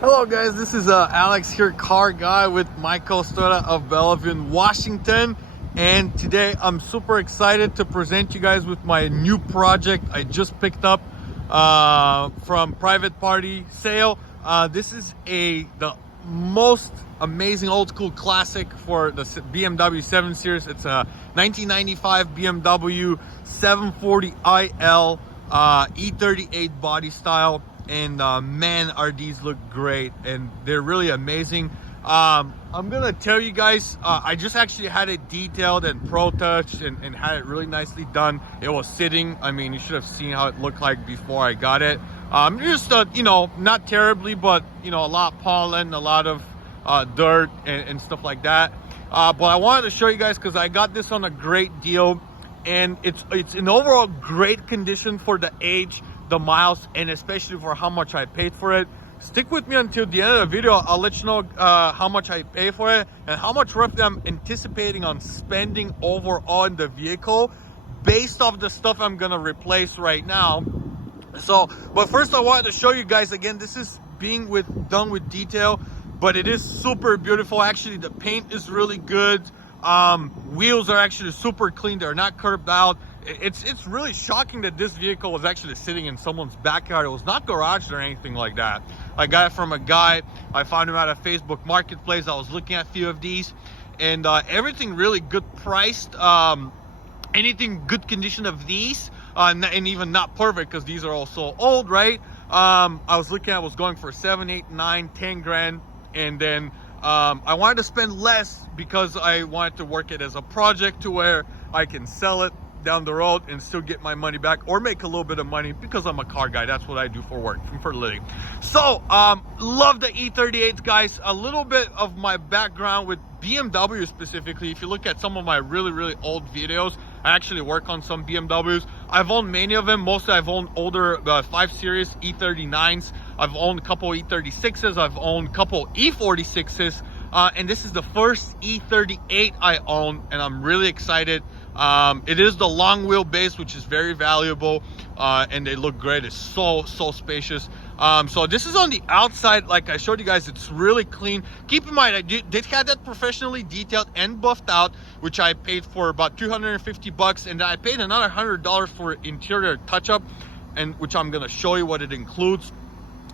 Hello guys, this is Alex here, car guy with my Toyota of Bellevue, Washington. And today I'm super excited to present you guys with my new project I just picked up from private party sale. This is the most amazing old school classic for the BMW 7 Series. It's a 1995 BMW 740iL E38 body style. And man, are these look great, and they're really amazing. I'm gonna tell you guys, I just actually had it detailed and pro touched and had it really nicely done. It was sitting, I mean, you should have seen how it looked like before I got it. Just you know, not terribly, but you know, a lot of pollen, a lot of dirt and stuff like that. But I wanted to show you guys because I got this on a great deal, and it's in overall great condition for the age, the miles, and especially for how much I paid for it. Stick with me until the end of the video. I'll let you know how much I pay for it and how much roughly I'm anticipating on spending overall in the vehicle based off the stuff I'm gonna replace right now. So, but first I wanted to show you guys again, this is being done with detail, but it is super beautiful. Actually, the paint is really good. Wheels are actually super clean, they're not curved out. It's really shocking that this vehicle was actually sitting in someone's backyard. It was not garaged or anything like that. I got it from a guy. I found him at a Facebook marketplace. I was looking at a few of these, and everything really good priced. Anything good condition of these, and even not perfect because these are also old, right? I was looking at, was going for 7, 8, 9, 10 grand, and then I wanted to spend less because I wanted to work it as a project to where I can sell it down the road and still get my money back or make a little bit of money because I'm a car guy. That's what I do for work, for a living. So love the E38s, guys. A little bit of my background with BMW specifically. If you look at some of my really old videos, I actually work on some BMWs. I've owned many of them. Mostly I've owned older 5 Series E39s. I've owned a couple E36s. I've owned a couple E46s. And this is the first E38 I own, and I'm really excited. It is the long wheelbase, which is very valuable, and they look great. It's so spacious. So this is on the outside. Like I showed you guys, it's really clean. Keep in mind, I did have that professionally detailed and buffed out, which I paid for about $250, and then I paid another $100 for interior touch-up, and which I'm gonna show you what it includes.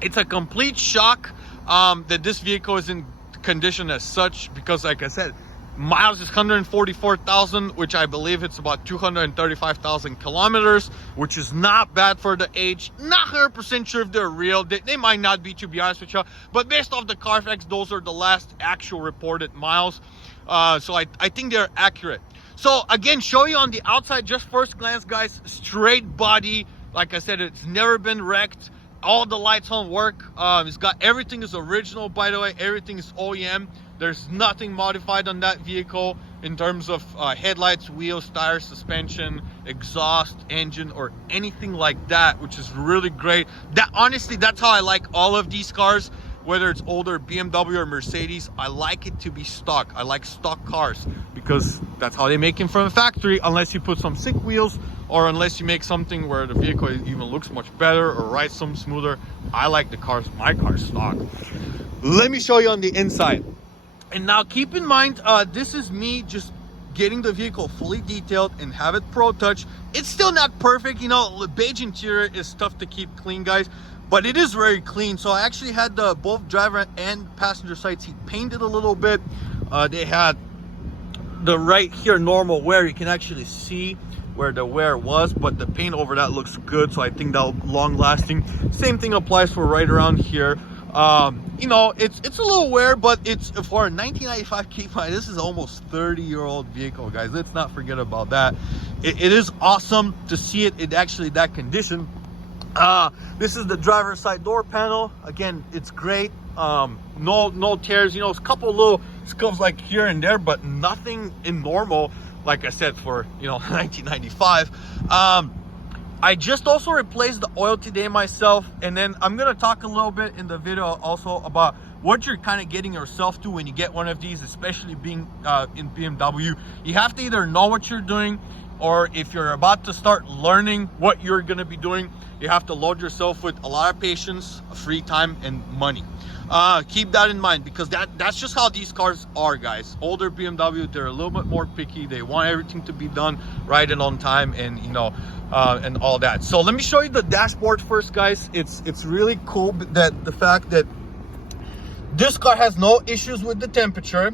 It's a complete shock that this vehicle is in condition as such, because like I said, miles is 144,000, which I believe it's about 235,000 kilometers, which is not bad for the age. Not 100% sure if they're real. They might not be, to be honest with you, but based off the Carfax, those are the last actual reported miles. So I think they're accurate. So again, show you on the outside, just first glance, guys, straight body. Like I said, it's never been wrecked. All the lights on work. It's got, everything is original, by the way. Everything is OEM. There's nothing modified on that vehicle in terms of headlights, wheels, tires, suspension, exhaust, engine, or anything like that, which is really great. That, honestly, that's how I like all of these cars, whether it's older BMW or Mercedes. I like it to be stock. I like stock cars because that's how they make them from a factory, unless you put some sick wheels or unless you make something where the vehicle even looks much better or rides some smoother. I like the cars, my car's stock. Let me show you on the inside. And now keep in mind, this is me just getting the vehicle fully detailed and have it pro touch. It's still not perfect, you know. The beige interior is tough to keep clean, guys, but it is very clean. So I actually had the both driver and passenger side seat painted a little bit. They had the right here normal wear. You can actually see where the wear was, but the paint over that looks good, so I think that'll long lasting. Same thing applies for right around here. You know, it's a little wear, but it's for a 1995. Keep in mind, this is almost 30-year-old vehicle, guys. Let's not forget about that. It is awesome to see it actually that condition. This is the driver's side door panel. Again, it's great. No tears. You know, a couple little scuffs like here and there, but nothing in normal. Like I said, for, you know, 1995. I just also replaced the oil today myself, and then I'm gonna talk a little bit in the video also about what you're kind of getting yourself to when you get one of these, especially being in BMW. You have to either know what you're doing or if you're about to start learning what you're going to be doing, you have to load yourself with a lot of patience, free time, and money. Keep that in mind, because that's just how these cars are, guys. Older BMW, they're a little bit more picky. They want everything to be done right and on time, and you know, and all that. So let me show you the dashboard first, guys. It's really cool that the fact that this car has no issues with the temperature.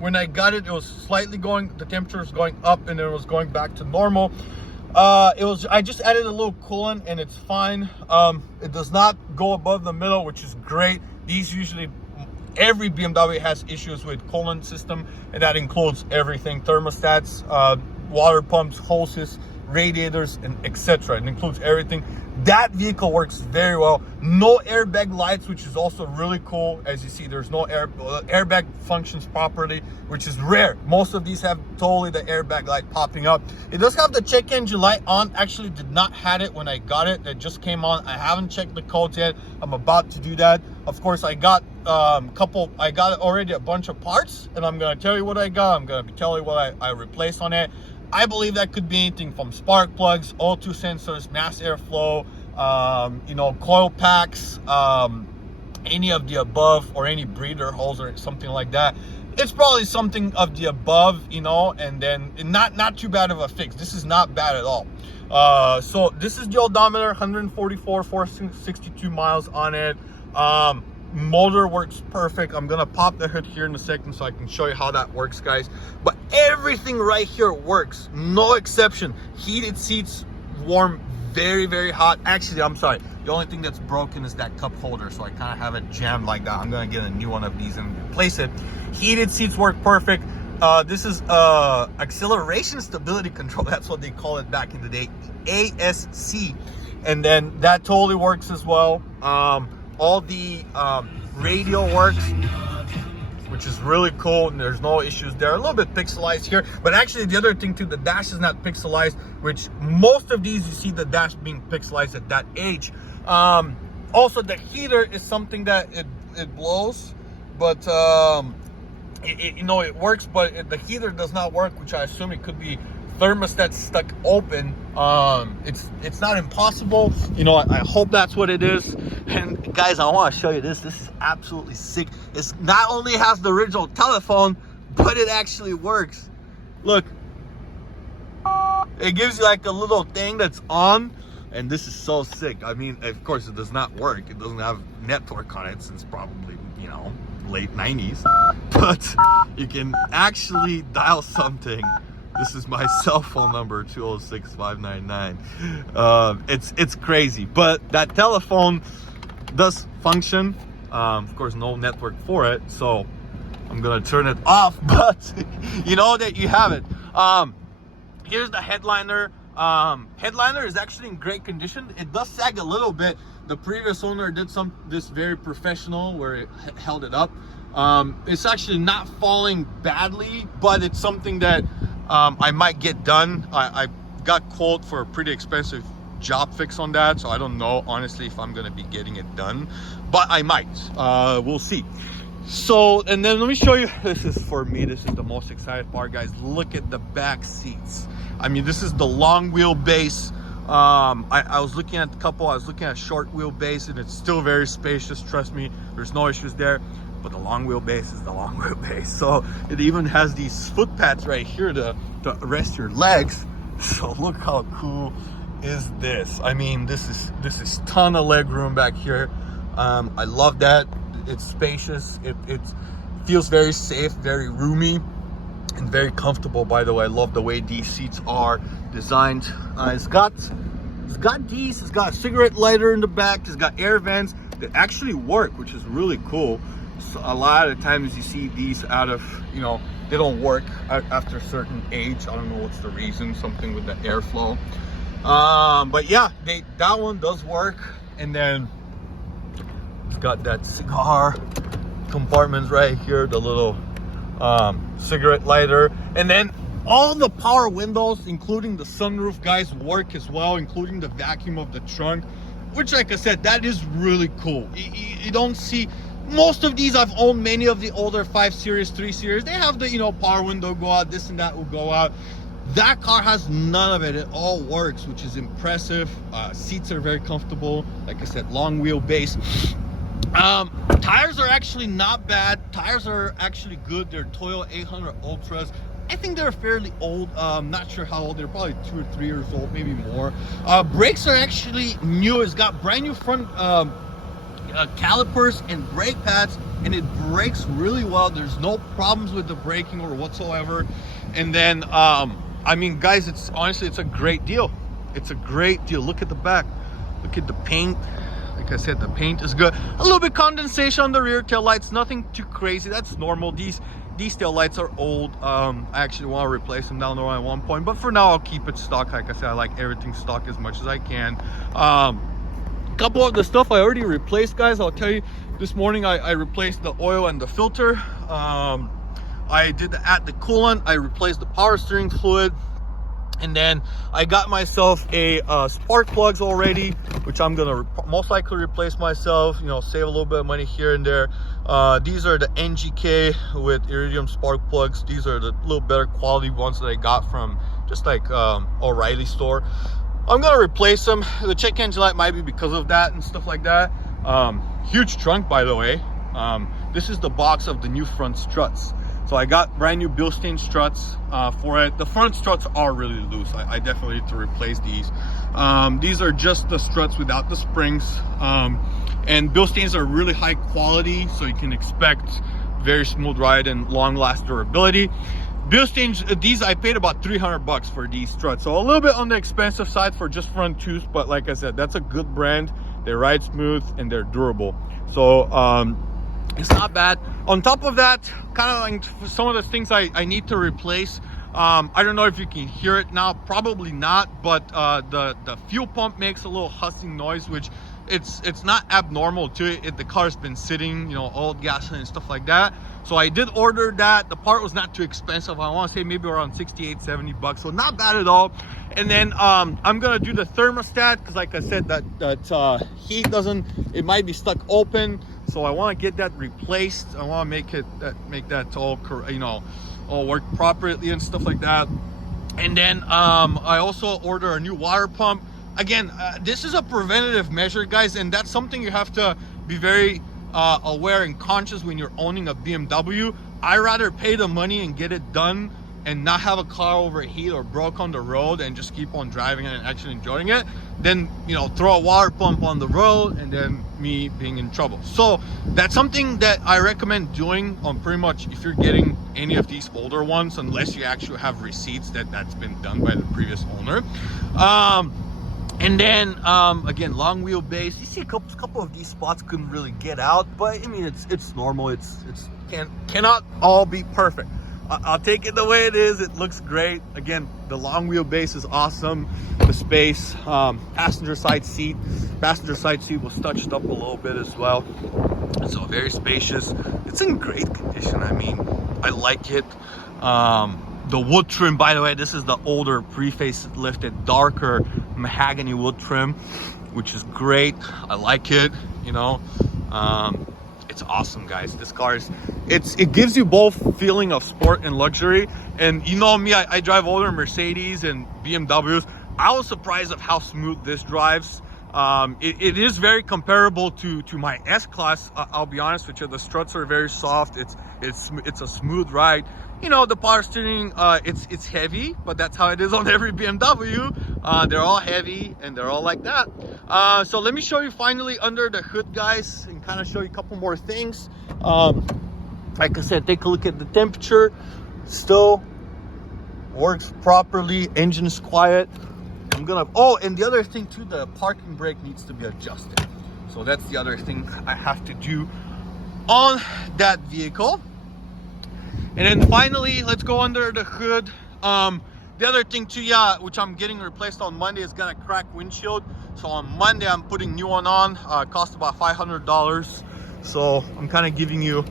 When I got it, it was slightly going, the temperature was going up, and then it was going back to normal. I just added a little coolant and it's fine. It does not go above the middle, which is great. These usually, every BMW has issues with coolant system, and that includes everything: thermostats, water pumps, hoses, radiators, and etc. It includes everything. That vehicle works very well. No airbag lights, which is also really cool. As you see, there's no airbag functions properly, which is rare. Most of these have totally the airbag light popping up. It does have the check engine light on. Actually did not have it when I got it. It just came on. I haven't checked the codes yet. I'm about to do that. Of course, I got already a bunch of parts, and I'm gonna tell you what I got. I'm gonna be telling you what I replaced on it. I believe that could be anything from spark plugs, O2 sensors, mass airflow, you know, coil packs, any of the above, or any breather holes or something like that. It's probably something of the above, you know, and then not too bad of a fix. This is not bad at all. So this is the odometer, 144, 462 miles on it. Motor works perfect. I'm gonna pop the hood here in a second so I can show you how that works, guys. But everything right here works, no exception. Heated seats, warm, very, very hot. Actually, I'm sorry, the only thing that's broken is that cup holder, so I kind of have it jammed like that. I'm gonna get a new one of these and replace it. Heated seats work perfect. This is acceleration stability control. That's what they call it back in the day, ASC. And then that totally works as well. All the radio works, which is really cool, and there's no issues there. A little bit pixelized here, but actually the other thing too, the dash is not pixelized, which most of these you see the dash being pixelized at that age. Also, the heater is something that it blows, but you know, it works, but the heater does not work, which I assume it could be thermostat stuck open. It's not impossible, you know. I hope that's what it is. And guys, I want to show you this. This is absolutely sick. It's not only has the original telephone, but it actually works. Look, it gives you like a little thing that's on, and this is so sick. I mean, of course it does not work. It doesn't have network on it since probably, you know, late 90s, but you can actually dial something. This is my cell phone number, 206-599. It's crazy, but that telephone does function. Of course, no network for it, so I'm gonna turn it off, but you know that you have it. Here's the headliner. Headliner is actually in great condition. It does sag a little bit. The previous owner did this very professional where it held it up. It's actually not falling badly, but it's something that I might get done. I got quote for a pretty expensive job fix on that, so I don't know honestly if I'm gonna be getting it done, but I might. We'll see. So, and then let me show you, this is for me, this is the most excited part, guys. Look at the back seats. I mean, this is the long wheelbase. I was looking at a couple, I was looking at short wheelbase, and it's still very spacious, trust me, there's no issues there. But the long wheelbase is the long wheelbase. So it even has these foot pads right here to rest your legs. So look how cool is this. I mean, this is ton of leg room back here. I love that. It's spacious. It feels very safe, very roomy, and very comfortable. By the way, I love the way these seats are designed. It's got a cigarette lighter in the back. It's got air vents that actually work, which is really cool. So a lot of the times you see these out of, you know, they don't work after a certain age. I don't know what's the reason, something with the airflow. But yeah, that one does work. And then it's got that cigar compartments right here, the little cigarette lighter. And then all the power windows, including the sunroof, guys, work as well, including the vacuum of the trunk, which, like I said, that is really cool. You don't see most of these. I've owned many of the older 5 Series, 3 Series. They have the, you know, power window go out, this and that will go out. That car has none of it. It all works, which is impressive. Seats are very comfortable. Like I said, long wheelbase. Tires are actually not bad. Tires are actually good. They're Toyo 800 Ultras. I think they're fairly old. Not sure how old. They're probably 2 or 3 years old, maybe more. Brakes are actually new. It's got brand new front calipers and brake pads, and it brakes really well. There's no problems with the braking or whatsoever. And then I mean, guys, it's honestly, it's a great deal. It's a great deal. Look at the back. Look at the paint. Like I said, the paint is good. A little bit condensation on the rear tail lights, nothing too crazy. That's normal. These tail lights are old. I actually want to replace them down the road at one point, but for now I'll keep it stock. Like I said, I like everything stock as much as I can. Couple of the stuff I already replaced, guys. I'll tell you, this morning I replaced the oil and the filter. I did the coolant. I replaced the power steering fluid. And then I got myself a spark plugs already, which I'm gonna most likely replace myself, you know, save a little bit of money here and there. These are the NGK with iridium spark plugs. These are the little better quality ones that I got from just like O'Reilly store. I'm gonna replace them. The check engine light might be because of that and stuff like that. Huge trunk, by the way. This is the box of the new front struts. So I got brand new Bilstein struts for it. The front struts are really loose. I definitely need to replace these. These are just the struts without the springs. And Bilsteins are really high quality, so you can expect very smooth ride and long last durability. Bilsteins, these I paid about 300 bucks for these struts. So a little bit on the expensive side for just front tooth, but like I said, that's a good brand. They ride smooth and they're durable. So it's not bad. On top of that, kind of like some of the things I need to replace. I don't know if you can hear it now, probably not, but the fuel pump makes a little hussing noise, which it's not abnormal to it. The car's been sitting, you know, old gasoline and stuff like that. So I did order that. The part was not too expensive. I want to say maybe around 68, 70 bucks. So not bad at all. And then I'm gonna do the thermostat, because like I said, that heat doesn't, it might be stuck open. So I want to get that replaced. I want to make that all, you know, all work properly and stuff like that. And then I also order a new water pump. Again, this is a preventative measure, guys, and that's something you have to be very aware and conscious when you're owning a BMW. I rather pay the money and get it done and not have a car overheat or broke on the road and just keep on driving it and actually enjoying it, then, you know, throw a water pump on the road and then me being in trouble. So that's something that I recommend doing on pretty much if you're getting any of these older ones, unless you actually have receipts that's been done by the previous owner. And then again, long wheelbase. You see a couple of these spots couldn't really get out, but I mean, it's normal. It's cannot all be perfect. I'll take it the way it is. It looks great. Again, the long wheelbase is awesome. The space, passenger side seat was touched up a little bit as well. So very spacious. It's in great condition. I mean, I like it. The wood trim, by the way, this is the older pre-facelifted darker mahogany wood trim, which is great. I like it, you know. It's awesome, guys. This car is, it gives you both feeling of sport and luxury. And you know me, I drive older Mercedes and BMWs. I was surprised of how smooth this drives. It is very comparable to my S-Class. I'll be honest with you. The struts are very soft. It's a smooth ride. You know, the power steering, it's heavy, but that's how it is on every BMW. They're all heavy and they're all like that. So let me show you finally under the hood, guys, and kind of show you a couple more things. Like I said, take a look at the temperature. Still works properly. Engine is quiet. Oh, and the other thing too, the parking brake needs to be adjusted. So that's the other thing I have to do on that vehicle. And then finally, let's go under the hood. The other thing too, yeah, which I'm getting replaced on Monday, is gonna crack windshield. So on Monday, I'm putting new one on. Cost about $500. So I'm kind of giving you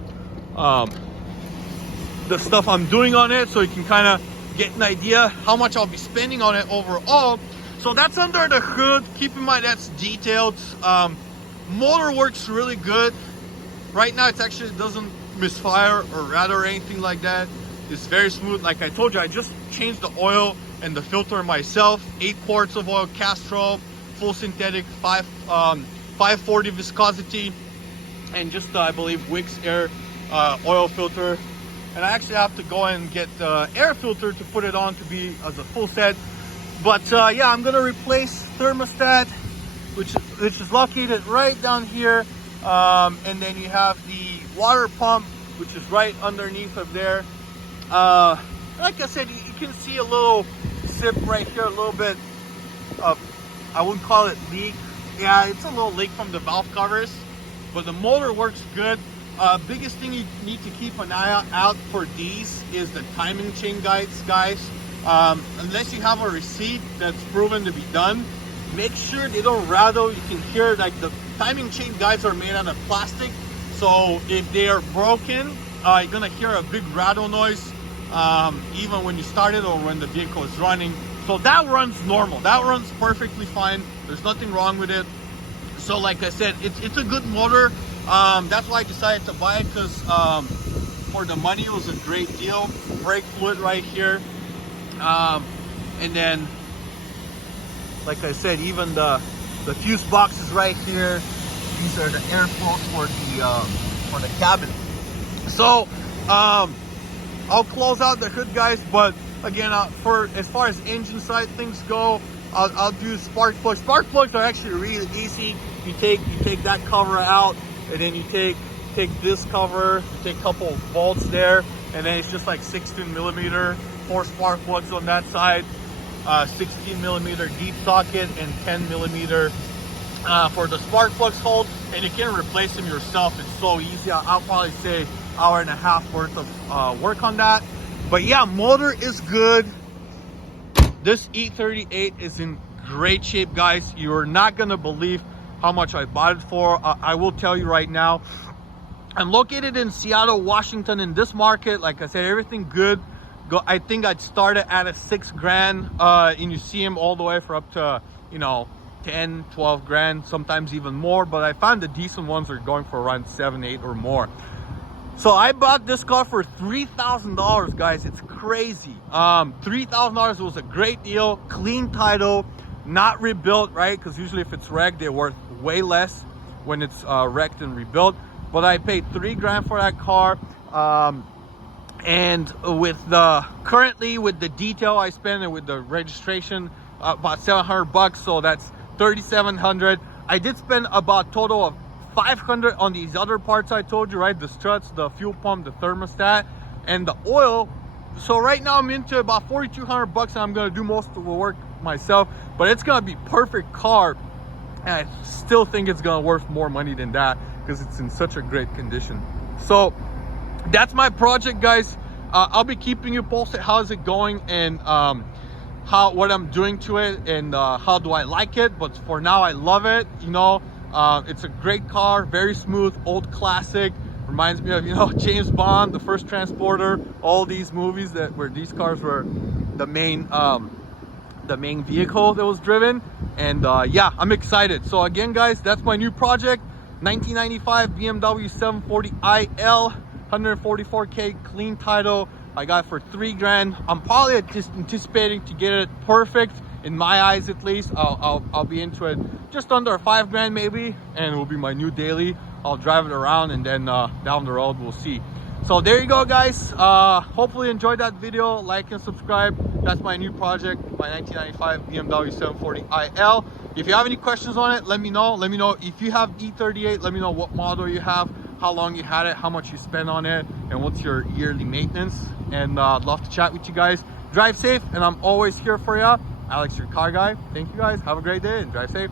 the stuff I'm doing on it, so you can kind of get an idea how much I'll be spending on it overall. So that's under the hood. Keep in mind that's detailed. Motor works really good. Right now, it actually doesn't misfire or rather anything like that. It's very smooth. Like I told you, I just changed the oil and the filter myself. 8 quarts of oil, Castrol, full synthetic, 540 viscosity, and just I believe Wix Air oil filter. And I actually have to go and get the air filter to put it on to be as a full set. But yeah, I'm gonna replace thermostat, which is located right down here, and then you have the water pump, which is right underneath of there. Like I said, you can see a little sip right here, a little bit of, I wouldn't call it leak. Yeah, it's a little leak from the valve covers, but the motor works good. Biggest thing you need to keep an eye out for these is the timing chain guides, guys. Unless you have a receipt that's proven to be done, make sure they don't rattle. You can hear, like, the timing chain guides are made out of plastic, so if they are broken, you're gonna hear a big rattle noise, even when you start it or when the vehicle is running. So that runs normal, that runs perfectly fine. There's nothing wrong with it. So like I said, it's a good motor. That's why I decided to buy it, because for the money it was a great deal. Brake fluid right here, and then like I said, even the fuse box is right here. These are the air flows for the cabin. So I'll close out the hood, guys, but again, for as far as engine side things go, I'll do spark plugs. Spark plugs are actually really easy. You take that cover out, and then you take this cover, take a couple bolts there, and then it's just like 16 millimeter, 4 spark plugs on that side, 16 millimeter deep socket, and 10 millimeter for the spark plugs hold. And you can replace them yourself. It's so easy. I'll probably say hour and a half worth of work on that. But yeah, motor is good. This E38 is in great shape, guys. You're not gonna believe how much I bought it for. I will tell you right now, I'm located in Seattle, Washington. In this market, like I said, everything good. I think I'd start it at a $6,000, and you see them all the way for up to, you know, 10, 12 grand, sometimes even more. But I found the decent ones are going for around 7, 8 or more. So I bought this car for $3,000, guys. It's crazy. $3,000 was a great deal. Clean title, not rebuilt, right? Because usually if it's wrecked, they're worth way less when it's wrecked and rebuilt. But I paid $3,000 for that car. And currently with the detail I spent and with the registration, about $700, so that's $3,700. I did spend about total of $500 on these other parts I told you, right? The struts, the fuel pump, the thermostat, and the oil. So right now I'm into about $4,200, and I'm gonna do most of the work myself. But it's gonna be perfect car, and I still think it's gonna worth more money than that because it's in such a great condition. So that's my project, guys. I'll be keeping you posted. How's it going, and what I'm doing to it, and how do I like it. But for now, I love it. You know, it's a great car, very smooth, old classic. Reminds me of, you know, James Bond, The First Transporter, all these movies where these cars were the main vehicle that was driven. And yeah, I'm excited. So again, guys, that's my new project, 1995 BMW 740iL, 144K clean title. I got it for $3,000. I'm probably just anticipating to get it perfect, in my eyes at least. I'll be into it just under $5,000 maybe, and it will be my new daily. I'll drive it around, and then down the road we'll see. So there you go, guys. Hopefully you enjoyed that video. Like and subscribe. That's my new project, my 1995 BMW 740iL. If you have any questions on it, let me know. Let me know if you have E38. Let me know what model you have, how long you had it, how much you spent on it, and what's your yearly maintenance. And I'd love to chat with you guys. Drive safe, and I'm always here for you. Alex, your car guy. Thank you, guys. Have a great day and drive safe.